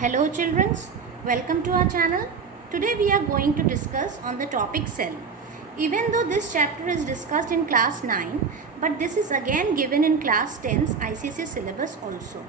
Hello children, welcome to our channel. Today we are going to discuss on the topic cell. Even though this chapter is discussed in class 9, but this is again given in class 10's ICSE syllabus also.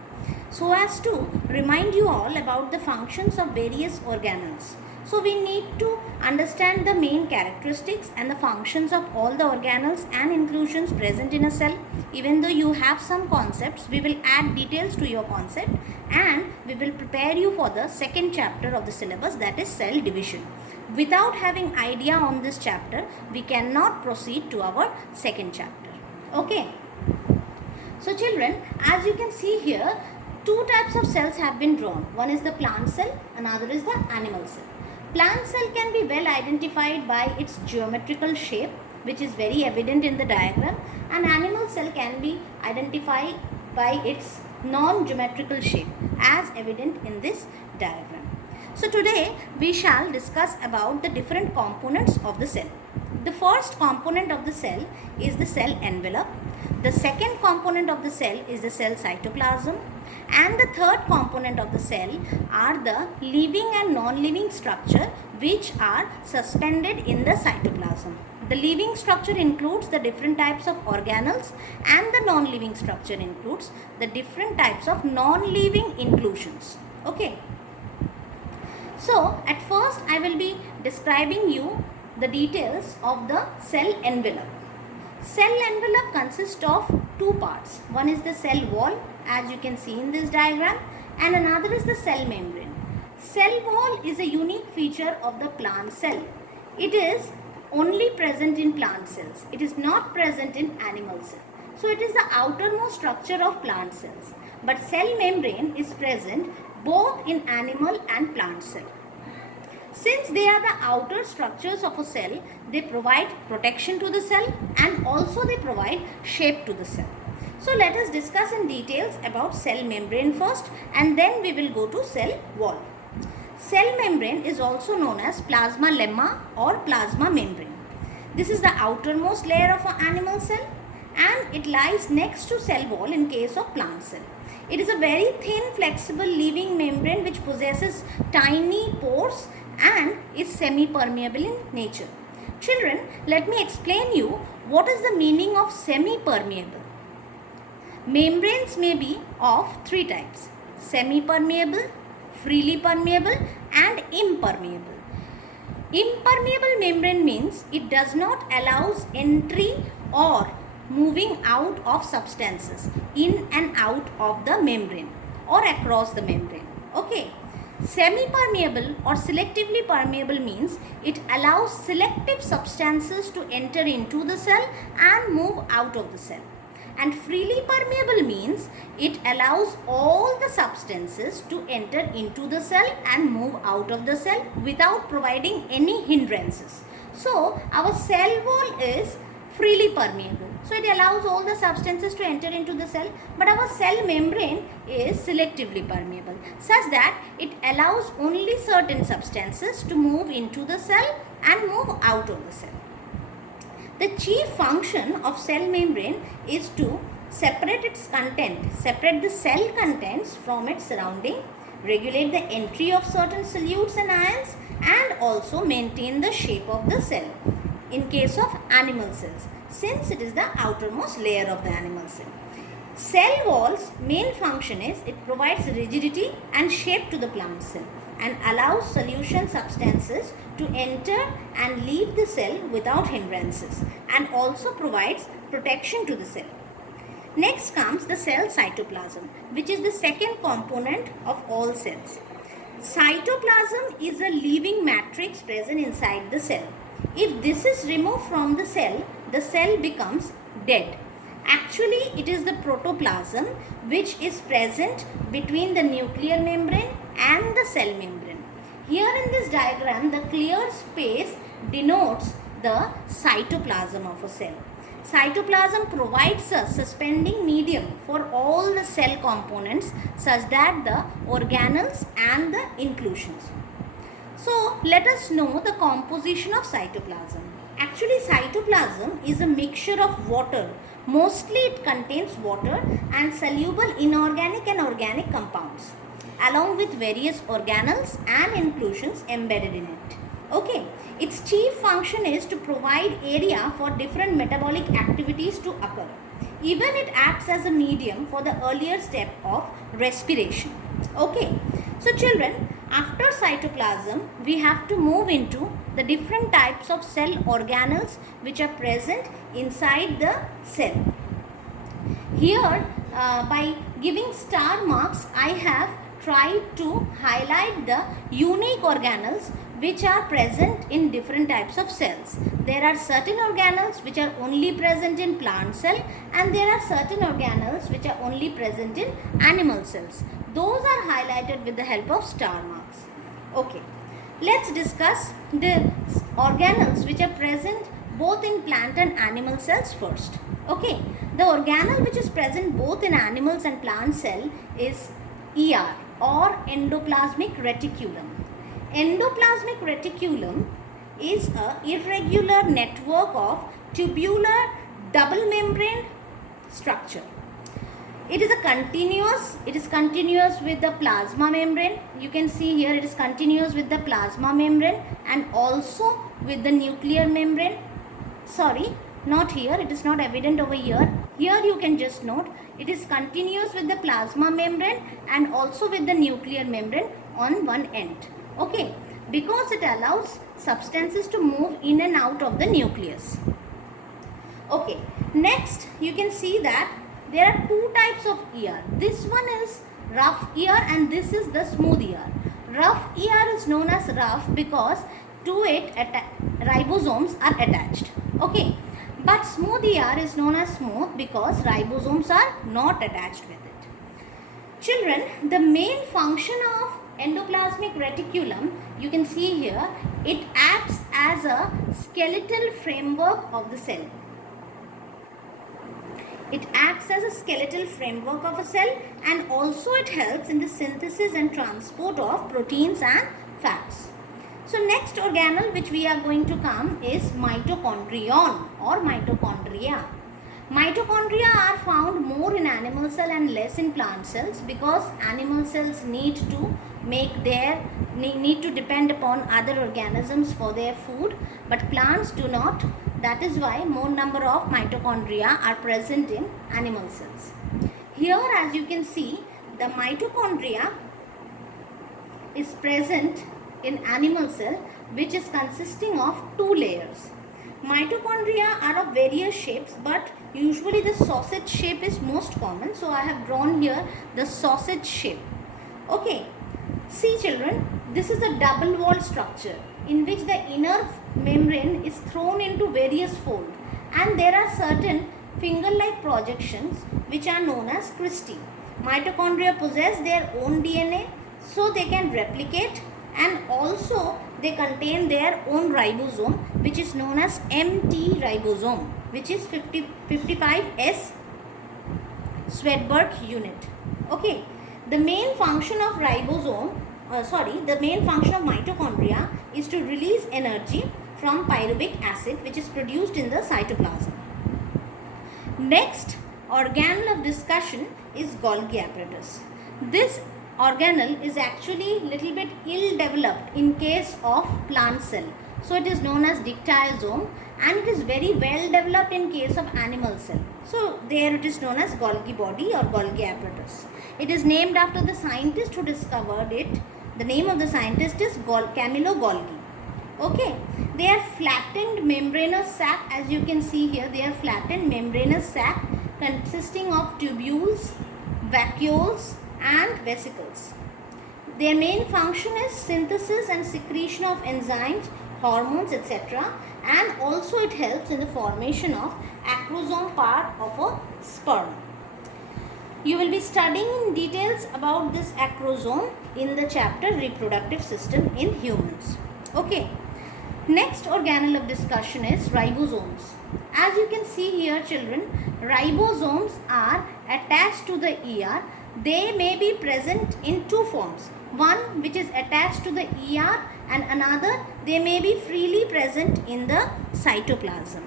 So as to remind you all about the functions of various organelles. So we need to understand the main characteristics and the functions of all the organelles and inclusions present in a cell. Even though you have some concepts, we will add details to your concept and we will prepare you for the second chapter of the syllabus, that is cell division. Without having idea on this chapter, we cannot proceed to our second chapter. Okay. So children, as you can see here, two types of cells have been drawn. One is the plant cell, another is the animal cell. Plant cell can be well identified by its geometrical shape, which is very evident in the diagram, and animal cell can be identified by its non-geometrical shape as evident in this diagram. So today we shall discuss about the different components of the cell. The first component of the cell is the cell envelope. The second component of the cell is the cell cytoplasm, and the third component of the cell are the living and non-living structure which are suspended in the cytoplasm. The living structure includes the different types of organelles and the non-living structure includes the different types of non-living inclusions. Okay. So at first I will be describing you the details of the cell envelope. Cell envelope consists of two parts. One is the cell wall, as you can see in this diagram, and another is the cell membrane. Cell wall is a unique feature of the plant cell. It is only present in plant cells. It is not present in animal cells. So it is the outermost structure of plant cells. But cell membrane is present both in animal and plant cell. Since they are the outer structures of a cell, they provide protection to the cell and also they provide shape to the cell. So let us discuss in details about cell membrane first and then we will go to cell wall. Cell membrane is also known as plasma lemma or plasma membrane. This is the outermost layer of an animal cell and it lies next to cell wall in case of plant cell. It is a very thin, flexible, living membrane which possesses tiny pores and is semi-permeable in nature. Children, let me explain you what is the meaning of semi-permeable. Membranes may be of three types: semi-permeable, freely permeable and impermeable. Impermeable membrane means it does not allow entry or moving out of substances in and out of the membrane or across the membrane. Okay. Semi-permeable or selectively permeable means it allows selective substances to enter into the cell and move out of the cell. And freely permeable means it allows all the substances to enter into the cell and move out of the cell without providing any hindrances. So our cell wall is freely permeable. So it allows all the substances to enter into the cell, but our cell membrane is selectively permeable such that it allows only certain substances to move into the cell and move out of the cell. The chief function of cell membrane is to separate its content, separate the cell contents from its surrounding, regulate the entry of certain solutes and ions, and also maintain the shape of the cell in case of animal cells, since it is the outermost layer of the animal cell. Cell wall's main function is it provides rigidity and shape to the plant cell and allows solution substances to enter and leave the cell without hindrances and also provides protection to the cell. Next comes the cell cytoplasm, which is the second component of all cells. Cytoplasm is a living matrix present inside the cell. If this is removed from the cell becomes dead. Actually, it is the protoplasm which is present between the nuclear membrane and the cell membrane. Here in this diagram, the clear space denotes the cytoplasm of a cell. Cytoplasm provides a suspending medium for all the cell components such that the organelles and the inclusions. So let us know the composition of cytoplasm. Actually, cytoplasm is a mixture of water. Mostly it contains water and soluble inorganic and organic compounds. along with various organelles and inclusions embedded in it. Okay, its chief function is to provide area for different metabolic activities to occur. Even it acts as a medium for the earlier step of respiration. Okay, so children, after cytoplasm, we have to move into the different types of cell organelles which are present inside the cell. Here, by giving star marks, I have tried to highlight the unique organelles which are present in different types of cells. There are certain organelles which are only present in plant cell, and there are certain organelles which are only present in animal cells. Those are highlighted with the help of star marks. Okay, let's discuss the organelles which are present both in plant and animal cells first. Okay, the organelle which is present both in animals and plant cell is ER, or endoplasmic reticulum. Endoplasmic reticulum is a irregular network of tubular double membrane structure. It is continuous with the plasma membrane. You can see here it is continuous with the plasma membrane and also with the nuclear membrane. Sorry, not here, it is not evident over here. Here you can just note it is continuous with the plasma membrane and also with the nuclear membrane on one end. Okay, because it allows substances to move in and out of the nucleus. Okay, next you can see that there are two types of ER. This one is rough ER and this is the smooth ER. Rough ER is known as rough because to it ribosomes are attached. Okay, but smooth ER is known as smooth because ribosomes are not attached with it. Children, the main function of endoplasmic reticulum, you can see here, it acts as a skeletal framework of the cell. It acts as a skeletal framework of a cell, and also it helps in the synthesis and transport of proteins and fats. So next organelle which we are going to come is mitochondrion or mitochondria. Mitochondria are found more in animal cell and less in plant cells because animal cells need to depend upon other organisms for their food, but plants do not. That is why more number of mitochondria are present in animal cells. Here, as you can see, the mitochondria is present in animal cell, which is consisting of two layers. Mitochondria are of various shapes, but usually the sausage shape is most common. So I have drawn here the sausage shape. Okay, see children, this is a double wall structure in which the inner membrane is thrown into various folds, and there are certain finger-like projections which are known as cristae. Mitochondria possess their own DNA, so they can replicate, and also they contain their own ribosome, which is known as MT ribosome, which is 55S Swedberg unit. Okay, the main function of mitochondria is to release energy from pyruvic acid, which is produced in the cytoplasm. Next organelle of discussion is Golgi apparatus. This organelle is actually little bit ill developed in case of plant cell. So it is known as dictyosome, and it is very well developed in case of animal cell. So there it is known as Golgi body or Golgi apparatus. It is named after the scientist who discovered it. The name of the scientist is Camillo Golgi. Okay, they are flattened membranous sac. As you can see here, they are flattened membranous sac consisting of tubules, vacuoles and vesicles. Their main function is synthesis and secretion of enzymes, hormones, etc. And also it helps in the formation of acrosome part of a sperm. You will be studying in details about this acrosome in the chapter reproductive system in humans. Okay. Next organelle of discussion is ribosomes. As you can see here children, ribosomes are attached to the ER. They may be present in two forms. One which is attached to the ER, and another they may be freely present in the cytoplasm.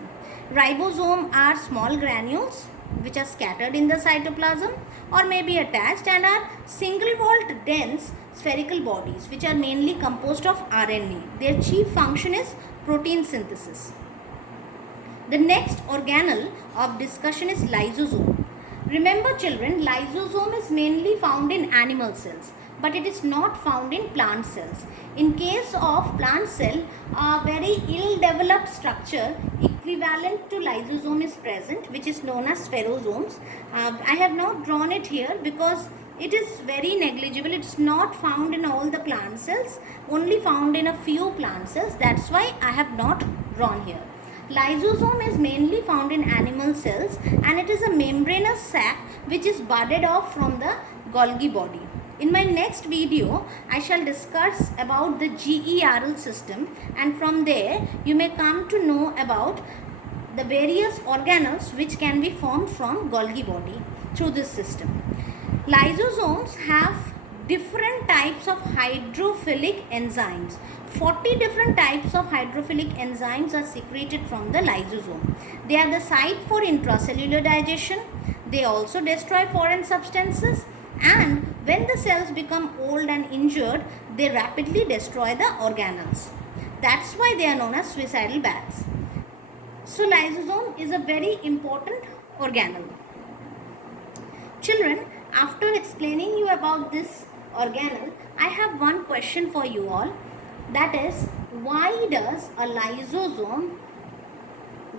Ribosome are small granules which are scattered in the cytoplasm or may be attached, and are single-walled dense spherical bodies which are mainly composed of RNA. Their chief function is protein synthesis. The next organelle of discussion is lysosome. Remember children, lysosome is mainly found in animal cells, but it is not found in plant cells. In case of plant cell, a very ill-developed structure equivalent to lysosome is present, which is known as spherosomes. I have not drawn it here because it is very negligible. It's not found in all the plant cells, only found in a few plant cells. That's why I have not drawn here. Lysosome is mainly found in animal cells, and it is a membranous sac which is budded off from the Golgi body. In my next video, I shall discuss about the GERL system, and from there you may come to know about the various organelles which can be formed from Golgi body through this system. Lysosomes have different types of hydrophilic enzymes. 40 different types of hydrophilic enzymes are secreted from the lysosome. They are the site for intracellular digestion. They also destroy foreign substances, and when the cells become old and injured, they rapidly destroy the organelles. That's why they are known as suicidal bats. So lysosome is a very important organelle. Children, after explaining you about this organelle, I have one question for you all. That is, why does a lysosome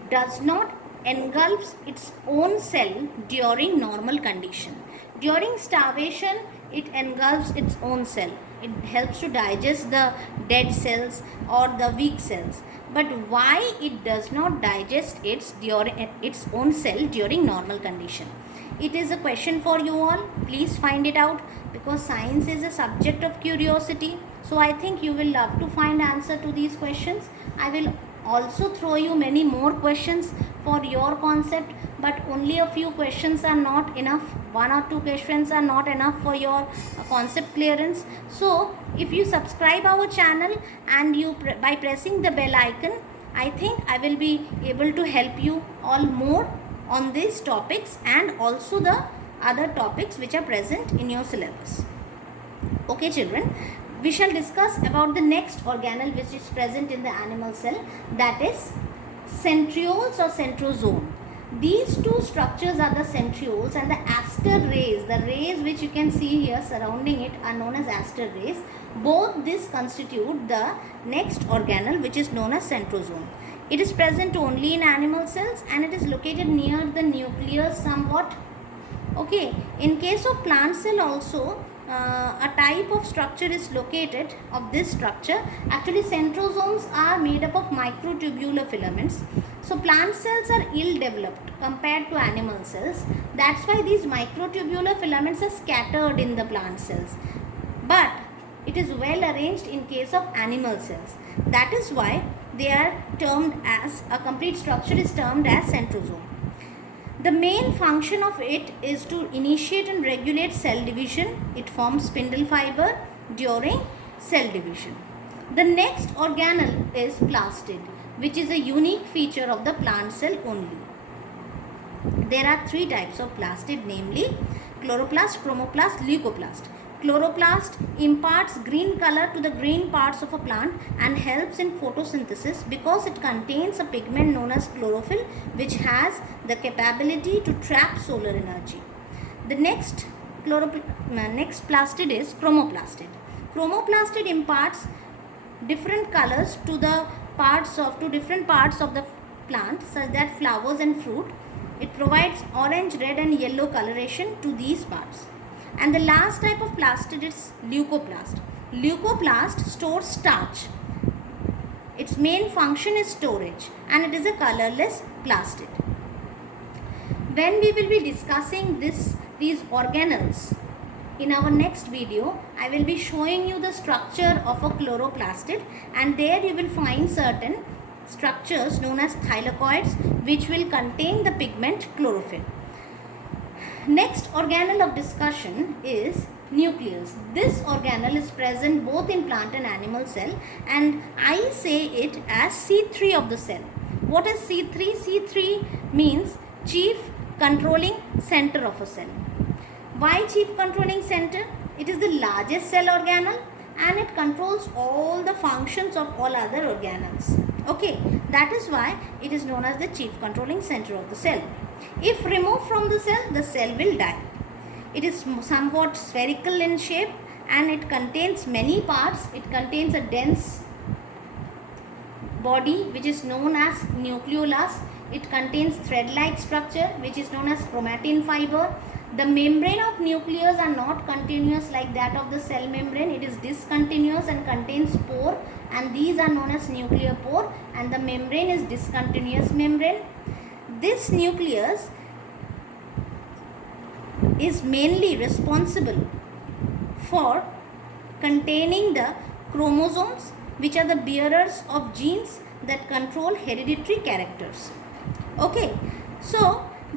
does not engulfs its own cell during normal condition? During starvation, it engulfs its own cell. It helps to digest the dead cells or the weak cells. But why it does not digest its own cell during normal condition? It is a question for you all. Please find it out, because science is a subject of curiosity. So I think you will love to find answer to these questions. I will also throw you many more questions for your concept, but only a few questions are not enough. 1 or 2 questions are not enough for your concept clearance. So if you subscribe our channel and you by pressing the bell icon, I think I will be able to help you all more on these topics and also the other topics which are present in your syllabus. Okay children, we shall discuss about the next organelle which is present in the animal cell, that is centrioles or centrosome. These two structures are the centrioles, and the aster rays, the rays which you can see here surrounding it, are known as aster rays. Both this constitute the next organelle which is known as centrosome. It is present only in animal cells and it is located near the nucleus somewhat. Okay, in case of plant cell also, a type of structure is located of this structure. Actually, centrosomes are made up of microtubular filaments. So plant cells are ill developed compared to animal cells. That's why these microtubular filaments are scattered in the plant cells. But it is well arranged in case of animal cells. That is why they are termed as, a complete structure is termed as centrosome. The main function of it is to initiate and regulate cell division. It forms spindle fiber during cell division. The next organelle is plastid, which is a unique feature of the plant cell only. There are 3 types of plastid, namely chloroplast, chromoplast, leucoplast. Chloroplast imparts green color to the green parts of a plant and helps in photosynthesis because it contains a pigment known as chlorophyll, which has the capability to trap solar energy. The next plastid is chromoplastid. Chromoplastid imparts different colors to different parts of the plant, such that flowers and fruit. It provides orange, red and yellow coloration to these parts. And the last type of plastid is leucoplast. Leucoplast stores starch. Its main function is storage, and it is a colorless plastid. When we will be discussing these organelles in our next video, I will be showing you the structure of a chloroplastid, and there you will find certain structures known as thylakoids which will contain the pigment chlorophyll. Next organelle of discussion is nucleus. This organelle is present both in plant and animal cell, and I say it as C3 of the cell. What is C3? C3 means chief controlling center of a cell. Why chief controlling center? It is the largest cell organelle and it controls all the functions of all other organelles. Okay, that is why it is known as the chief controlling center of the cell. If removed from the cell will die. It is somewhat spherical in shape and it contains many parts. It contains a dense body which is known as nucleolus. It contains thread-like structure which is known as chromatin fiber. The membrane of nucleus are not continuous like that of the cell membrane. It is discontinuous and contains pore, and these are known as nuclear pore, and the membrane is discontinuous membrane. This nucleus is mainly responsible for containing the chromosomes which are the bearers of genes that control hereditary characters. Okay, so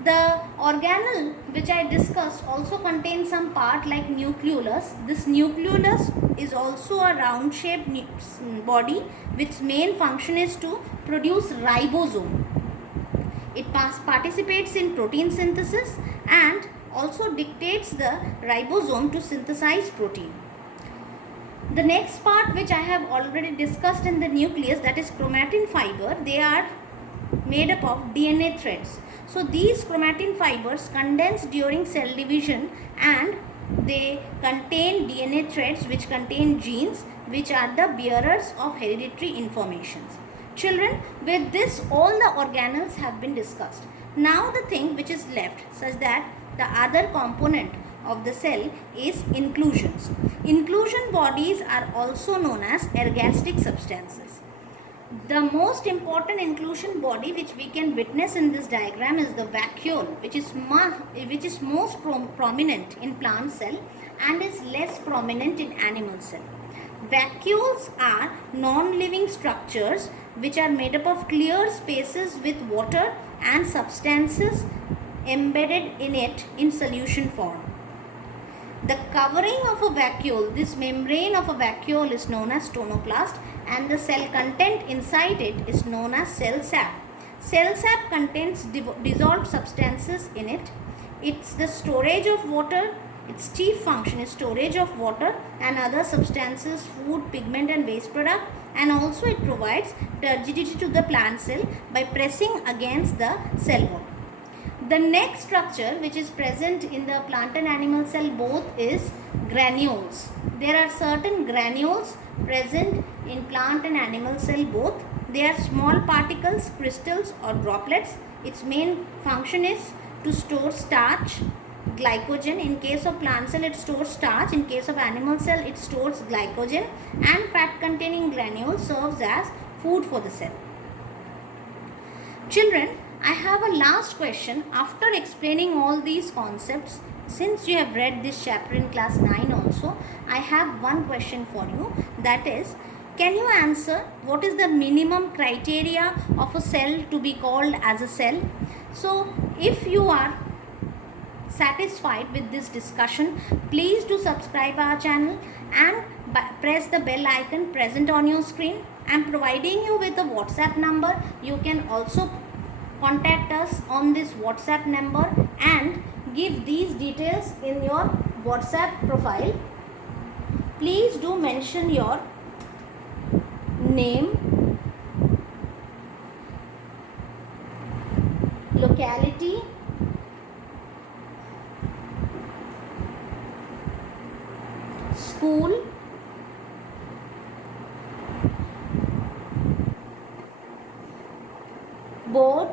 the organelle which I discussed also contains some part like nucleolus. This nucleolus is also a round shaped body which main function is to produce ribosome. It participates in protein synthesis and also dictates the ribosome to synthesize protein. The next part which I have already discussed in the nucleus, that is chromatin fiber, they are made up of DNA threads. So these chromatin fibers condense during cell division and they contain DNA threads which contain genes which are the bearers of hereditary informations. Children, with this all the organelles have been discussed. Now the thing which is left such that the other component of the cell is inclusions. Inclusion bodies are also known as ergastic substances. The most important inclusion body which we can witness in this diagram is the vacuole, which is most prominent in plant cell and is less prominent in animal cell. Vacuoles are non-living structures which are made up of clear spaces with water and substances embedded in it in solution form. The covering of a vacuole, this membrane of a vacuole is known as tonoplast, and the cell content inside it is known as cell sap. Cell sap contains dissolved substances in it. It's the storage of water. Its chief function is storage of water and other substances, food, pigment and waste product, and also it provides turgidity to the plant cell by pressing against the cell wall. The next structure which is present in the plant and animal cell both is granules. There are certain granules present in plant and animal cell both. They are small particles, crystals or droplets. Its main function is to store starch, glycogen. In case of plant cell it stores starch, in case of animal cell it stores glycogen, and fat containing granule serves as food for the cell. Children, I have a last question. After explaining all these concepts, since you have read this chapter in class 9 also, I have one question for you, that is, can you answer what is the minimum criteria of a cell to be called as a cell? So if you are satisfied with this discussion, please do subscribe our channel and press the bell icon present on your screen. I am providing you with a WhatsApp number. You can also contact us on this WhatsApp number and give these details in your WhatsApp profile. Please do mention your name, locality, school, board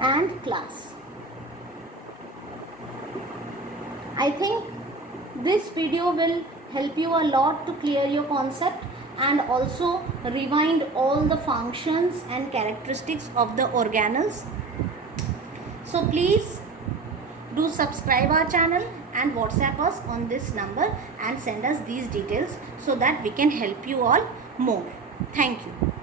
and class. I think this video will help you a lot to clear your concept and also rewind all the functions and characteristics of the organelles. So please do subscribe our channel and WhatsApp us on this number and send us these details so that we can help you all more. Thank you.